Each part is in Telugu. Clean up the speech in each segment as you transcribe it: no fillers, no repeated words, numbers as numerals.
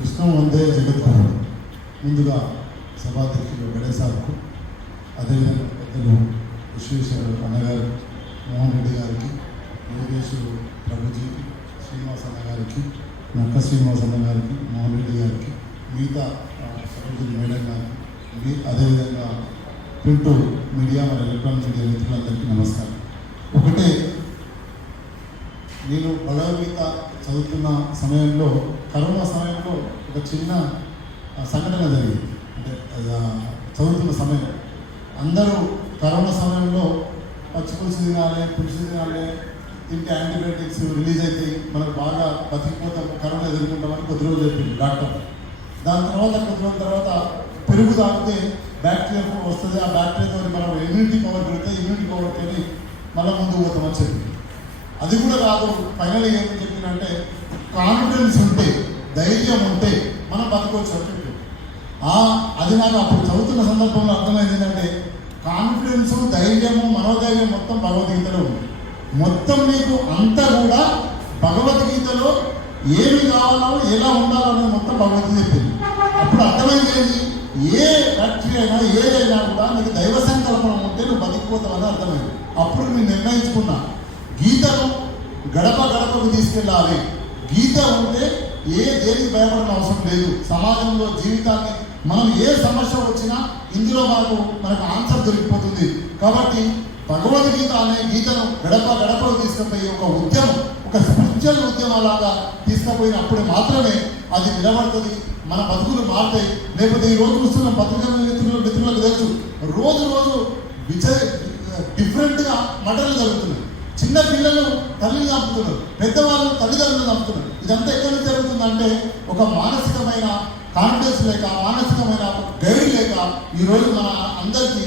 కృష్ణం వందే జగద్గురు. ముందుగా సభాధ్యక్షులు గణేశాలకు, అదేవిధంగా పెద్దలు విశ్వేశ్వర అన్నగారు, మోహన్ రెడ్డి గారికి, యోగేశ్వరు ప్రభుజీకి, శ్రీనివాస్ అన్న గారికి, నక్క శ్రీనివాస్ అన్న గారికి, మోహన్ రెడ్డి గారికి, మిగతా ప్రభుజీ మేడం గారికి, అదేవిధంగా ప్రింట్ మీడియా మరియు ఎలక్ట్రానిక్ మీడియా మిత్రులందరికీ నమస్కారం. ఒకటే, నేను భగవద్గీత చదువుతున్న సమయంలో, కరోనా సమయంలో ఒక చిన్న సంఘటన జరిగింది. అంటే చదువుతున్న సమయం అందరూ కరోనా సమయంలో పచ్చి పులుసు తినాలి, పులుసు తినాలి, తింటే యాంటీబయాటిక్స్ రిలీజ్ అవుతాయి, మనకు బాగా బతికిపోతాం, కరోనా ఎదుర్కొంటామని కొద్ది రోజులు చెప్పింది డాక్టర్. దాని తర్వాత కొద్ది రోజుల తర్వాత పెరుగు తాగితే బ్యాక్టీరియా వస్తుంది, ఆ బ్యాక్టీరియాతో మనం ఇమ్యూనిటీ పవర్ పెడితే ఇమ్యూనిటీ పవర్ పెరిగి మళ్ళీ ముందుకు పోతామని చెప్పింది. అది కూడా కాదు, ఫైనల్ ఏమని చెప్పిందంటే కాన్ఫిడెన్స్ ఉంటే, ధైర్యం ఉంటే మనం బతకొచ్చు అని చెప్పింది. అది నాకు అప్పుడు చదువుతున్న సందర్భంలో అర్థమైంది ఏంటంటే, కాన్ఫిడెన్స్, ధైర్యము, మనోధైర్యం మొత్తం భగవద్గీతలో ఉంది. మొత్తం నీకు అంతా కూడా భగవద్గీతలో ఏమి కావాలో, ఎలా ఉండాలో అనేది మొత్తం భగవద్గీత చెప్పింది. అప్పుడు అర్థమైంది, ఏ ఫ్యాక్టరీ అయినా ఏదైనా కూడా నీకు దైవ సంకల్పం ఉంటే నువ్వు బతికిపోతావని అర్థమైంది. అప్పుడు నేను నిర్ణయించుకున్నా, గీతను గడప గడపకు తీసుకెళ్ళాలి. గీత ఉంటే దేనికి భయపడిన అవసరం లేదు. సమాజంలో జీవితాన్ని మనం ఏ సమస్య వచ్చినా ఇందులో మనకు ఆన్సర్ దొరికిపోతుంది. కాబట్టి భగవద్గీత అనే గీతను గడప గడపకు తీసుకుపోయి ఒక ఉద్యమం, ఒక స్పిరిచువల్ ఉద్యమంలాగా తీసుకుపోయినప్పుడు మాత్రమే అది నిలబడుతుంది, మన బతుకులు మారుతాయి. లేకపోతే ఈ రోజు చూస్తున్న పత్రికల మిత్రులకు తెలుసు, రోజు రోజు డిఫరెంట్గా మటన్లు జరుగుతున్నాయి. చిన్న పిల్లలు తల్లిని చంపుతున్నారు, పెద్దవాళ్ళు తల్లిదండ్రులు చంపుతున్నారు. ఇదంతా ఎక్కడి నుంచి జరుగుతుందంటే, ఒక మానసికమైన కాన్ఫిడెన్స్ లేక, మానసికమైన గైడ్ లేక ఈరోజు మన అందరికీ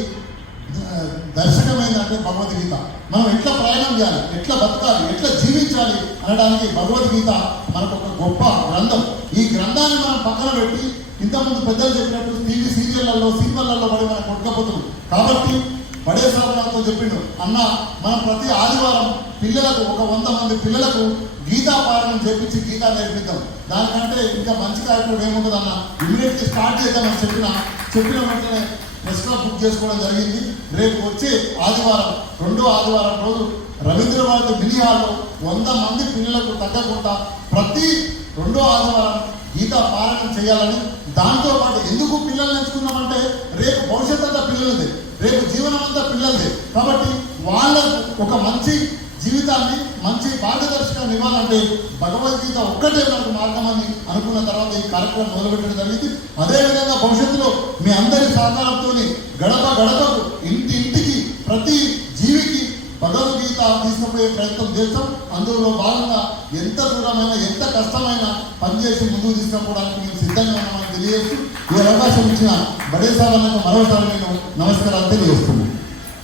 దర్శకమైందంటే భగవద్గీత. మనం ఎట్లా ప్రయాణం చేయాలి, ఎట్లా బతకాలి, ఎట్లా జీవించాలి అనడానికి భగవద్గీత మనకు ఒక గొప్ప గ్రంథం. ఈ గ్రంథాన్ని మనం పక్కన పెట్టి ఇంతకుముందు పెద్దలు చెప్పినట్టు టీవీ సీరియళ్లలో, సినిమాలలో పడి మనం కొట్టుకపోతున్నాం. కాబట్టి బడే సాబులతో చెప్పిండు, అన్న మనం ప్రతి ఆదివారం పిల్లలకు, ఒక 100 మంది పిల్లలకు గీతా పారాయణం చేపించి గీతా నేర్పిద్దాం. దానికంటే ఇంకా మంచి కార్యక్రమం ఏముంటుంది అన్న, ఇమీడియట్గా స్టార్ట్ చేద్దామని చెప్పిన వెంటనే ప్రెస్ క్లబ్ బుక్ చేసుకోవడం జరిగింది. రేపు వచ్చే ఆదివారం, 2వ ఆదివారం రోజు రవీంద్రభారతి మినీ హాల్లో 100 మంది పిల్లలకు తగ్గకుండా ప్రతి 2వ ఆదివారం గీతా పారాయణం చేయాలని. దాంతోపాటు ఎందుకు పిల్లల్ని ఎంచుకున్నామంటే, రేపు భవిష్యత్ అంతా పిల్లలదే, రేపు జీవనం అంతా పిల్లలదే. కాబట్టి వాళ్ళకు ఒక మంచి జీవితాన్ని, మంచి మార్గదర్శకాన్ని ఇవ్వాలంటే భగవద్గీత ఒక్కటే మనకు మార్గమని అనుకున్న తర్వాత ఈ కార్యక్రమం మొదలుపెట్టడం జరిగింది. అదేవిధంగా భవిష్యత్తులో మీ అందరి సహకారంతో గడప గడపకు, ఇంటింటికి, ప్రతి జీవికి భగవద్గీత తీసుకుపోయే ప్రయత్నం చేస్తాం. అందులో భాగంగా ఎంత దూరమైనా, ఎంత కష్టమైనా పనిచేసి ముందుకు తీసుకుపోవడానికి మేము సిద్ధంగా ఉన్నామని తెలియజేస్తూ, ఈ అవకాశం ఇచ్చిన బడే సార్ అన్నకు మరోసారి నేను నమస్కారాలు తెలియజేస్తున్నాను.